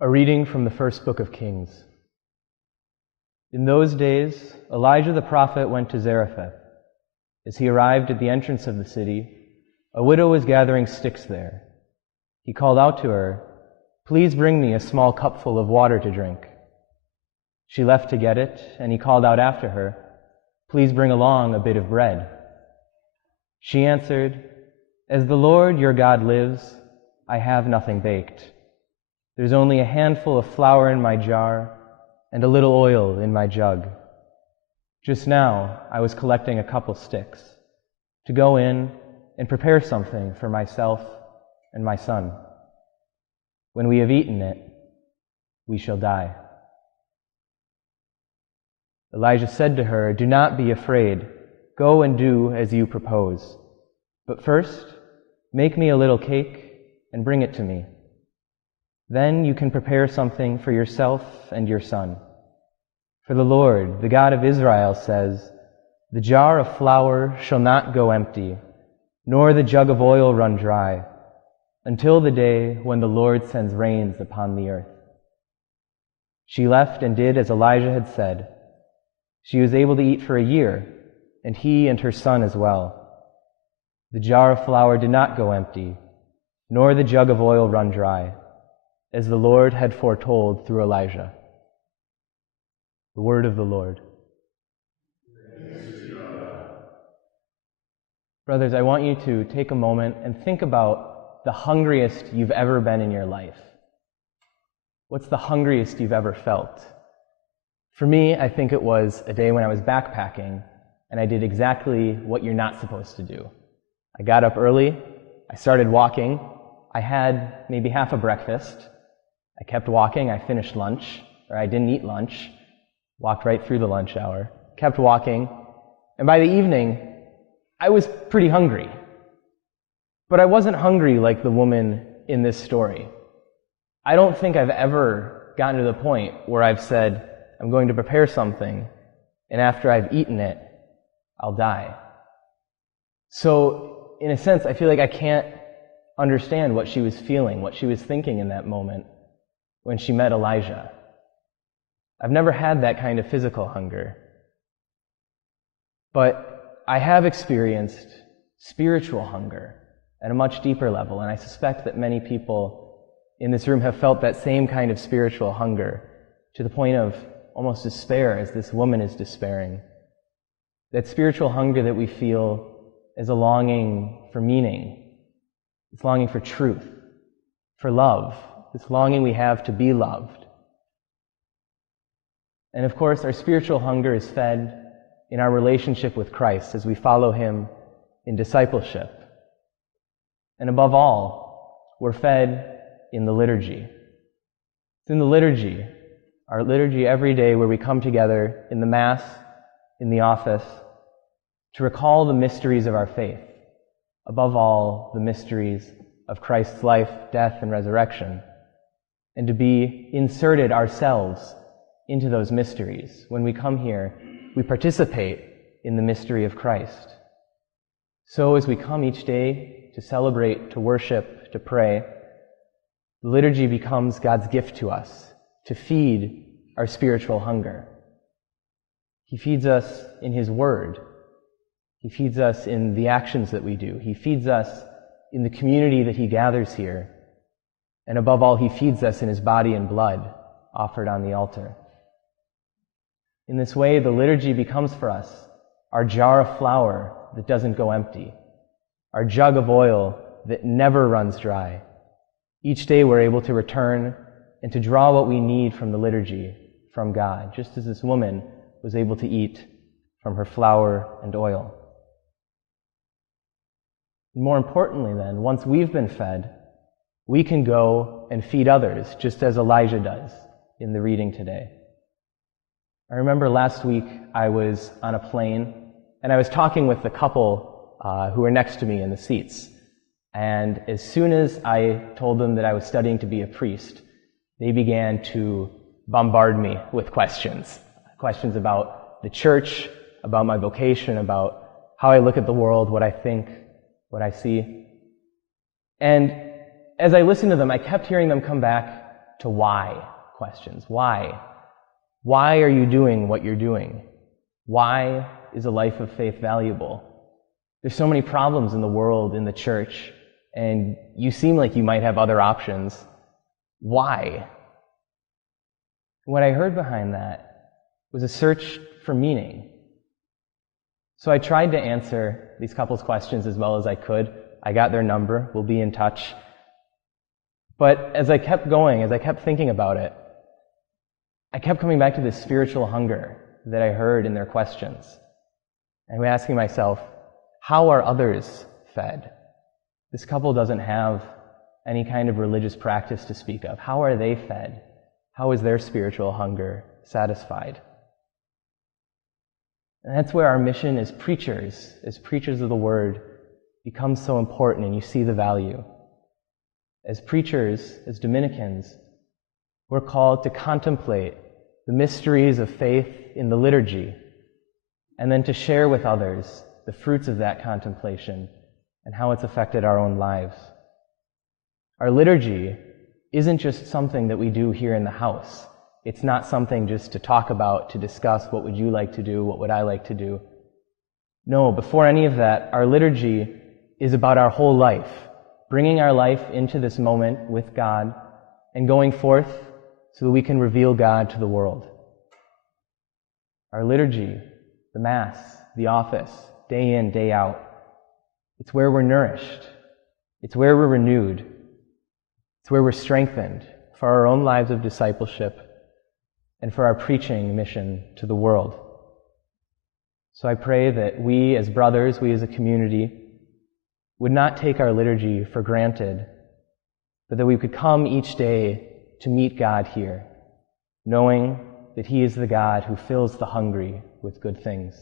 A reading from the first book of Kings. In those days, Elijah the prophet went to Zarephath. As he arrived at the entrance of the city, a widow was gathering sticks there. He called out to her, "Please bring me a small cupful of water to drink." She left to get it, and he called out after her, "Please bring along a bit of bread." She answered, "As the Lord your God lives, I have nothing baked. There's only a handful of flour in my jar and a little oil in my jug. Just now I was collecting a couple sticks to go in and prepare something for myself and my son. When we have eaten it, we shall die." Elijah said to her, "Do not be afraid. Go and do as you propose. But first, make me a little cake and bring it to me. Then you can prepare something for yourself and your son. For the Lord, the God of Israel, says, 'The jar of flour shall not go empty, nor the jug of oil run dry, until the day when the Lord sends rains upon the earth.'" She left and did as Elijah had said. She was able to eat for a year, and he and her son as well. The jar of flour did not go empty, nor the jug of oil run dry, as the Lord had foretold through Elijah. The word of the Lord. Brothers, I want you to take a moment and think about the hungriest you've ever been in your life. What's the hungriest you've ever felt? For me, I think it was a day when I was backpacking, and I did exactly what you're not supposed to do. I got up early, I started walking, I had maybe half a breakfast, I kept walking, I finished lunch, or I didn't eat lunch, walked right through the lunch hour, kept walking, and by the evening, I was pretty hungry. But I wasn't hungry like the woman in this story. I don't think I've ever gotten to the point where I've said, "I'm going to prepare something, and after I've eaten it, I'll die." So, in a sense, I feel like I can't understand what she was feeling, what she was thinking in that moment when she met Elijah. I've never had that kind of physical hunger. But I have experienced spiritual hunger at a much deeper level, and I suspect that many people in this room have felt that same kind of spiritual hunger to the point of almost despair as this woman is despairing. That spiritual hunger that we feel is a longing for meaning. It's longing for truth, for love, this longing we have to be loved. And of course, our spiritual hunger is fed in our relationship with Christ as we follow Him in discipleship. And above all, we're fed in the liturgy. It's in the liturgy, our liturgy every day where we come together in the Mass, in the office, to recall the mysteries of our faith. Above all, the mysteries of Christ's life, death, and resurrection, and to be inserted ourselves into those mysteries. When we come here, we participate in the mystery of Christ. So as we come each day to celebrate, to worship, to pray, the liturgy becomes God's gift to us to feed our spiritual hunger. He feeds us in His Word. He feeds us in the actions that we do. He feeds us in the community that He gathers here. And above all, He feeds us in His body and blood offered on the altar. In this way, the liturgy becomes for us our jar of flour that doesn't go empty, our jug of oil that never runs dry. Each day we're able to return and to draw what we need from the liturgy, from God, just as this woman was able to eat from her flour and oil. More importantly then, once we've been fed, we can go and feed others, just as Elijah does in the reading today. I remember last week I was on a plane, and I was talking with the couple who were next to me in the seats. And as soon as I told them that I was studying to be a priest, they began to bombard me with questions. Questions about the church, about my vocation, about how I look at the world, what I think, what I see. And as I listened to them, I kept hearing them come back to why questions. Why? Why are you doing what you're doing? Why is a life of faith valuable? There's so many problems in the world, in the church, and you seem like you might have other options. Why? What I heard behind that was a search for meaning. So I tried to answer these couple's questions as well as I could. I got their number. We'll be in touch. But as I kept going, as I kept thinking about it, I kept coming back to this spiritual hunger that I heard in their questions. And I'm asking myself, how are others fed? This couple doesn't have any kind of religious practice to speak of. How are they fed? How is their spiritual hunger satisfied? And that's where our mission as preachers of the Word, becomes so important, and you see the value. As preachers, as Dominicans, we're called to contemplate the mysteries of faith in the liturgy, and then to share with others the fruits of that contemplation and how it's affected our own lives. Our liturgy isn't just something that we do here in the house. It's not something just to talk about, to discuss what would you like to do, what would I like to do. No, before any of that, our liturgy is about our whole life, bringing our life into this moment with God and going forth so that we can reveal God to the world. Our liturgy, the Mass, the office, day in, day out, it's where we're nourished. It's where we're renewed. It's where we're strengthened for our own lives of discipleship and for our preaching mission to the world. So I pray that we as brothers, we as a community, would not take our liturgy for granted, but that we could come each day to meet God here, knowing that He is the God who fills the hungry with good things.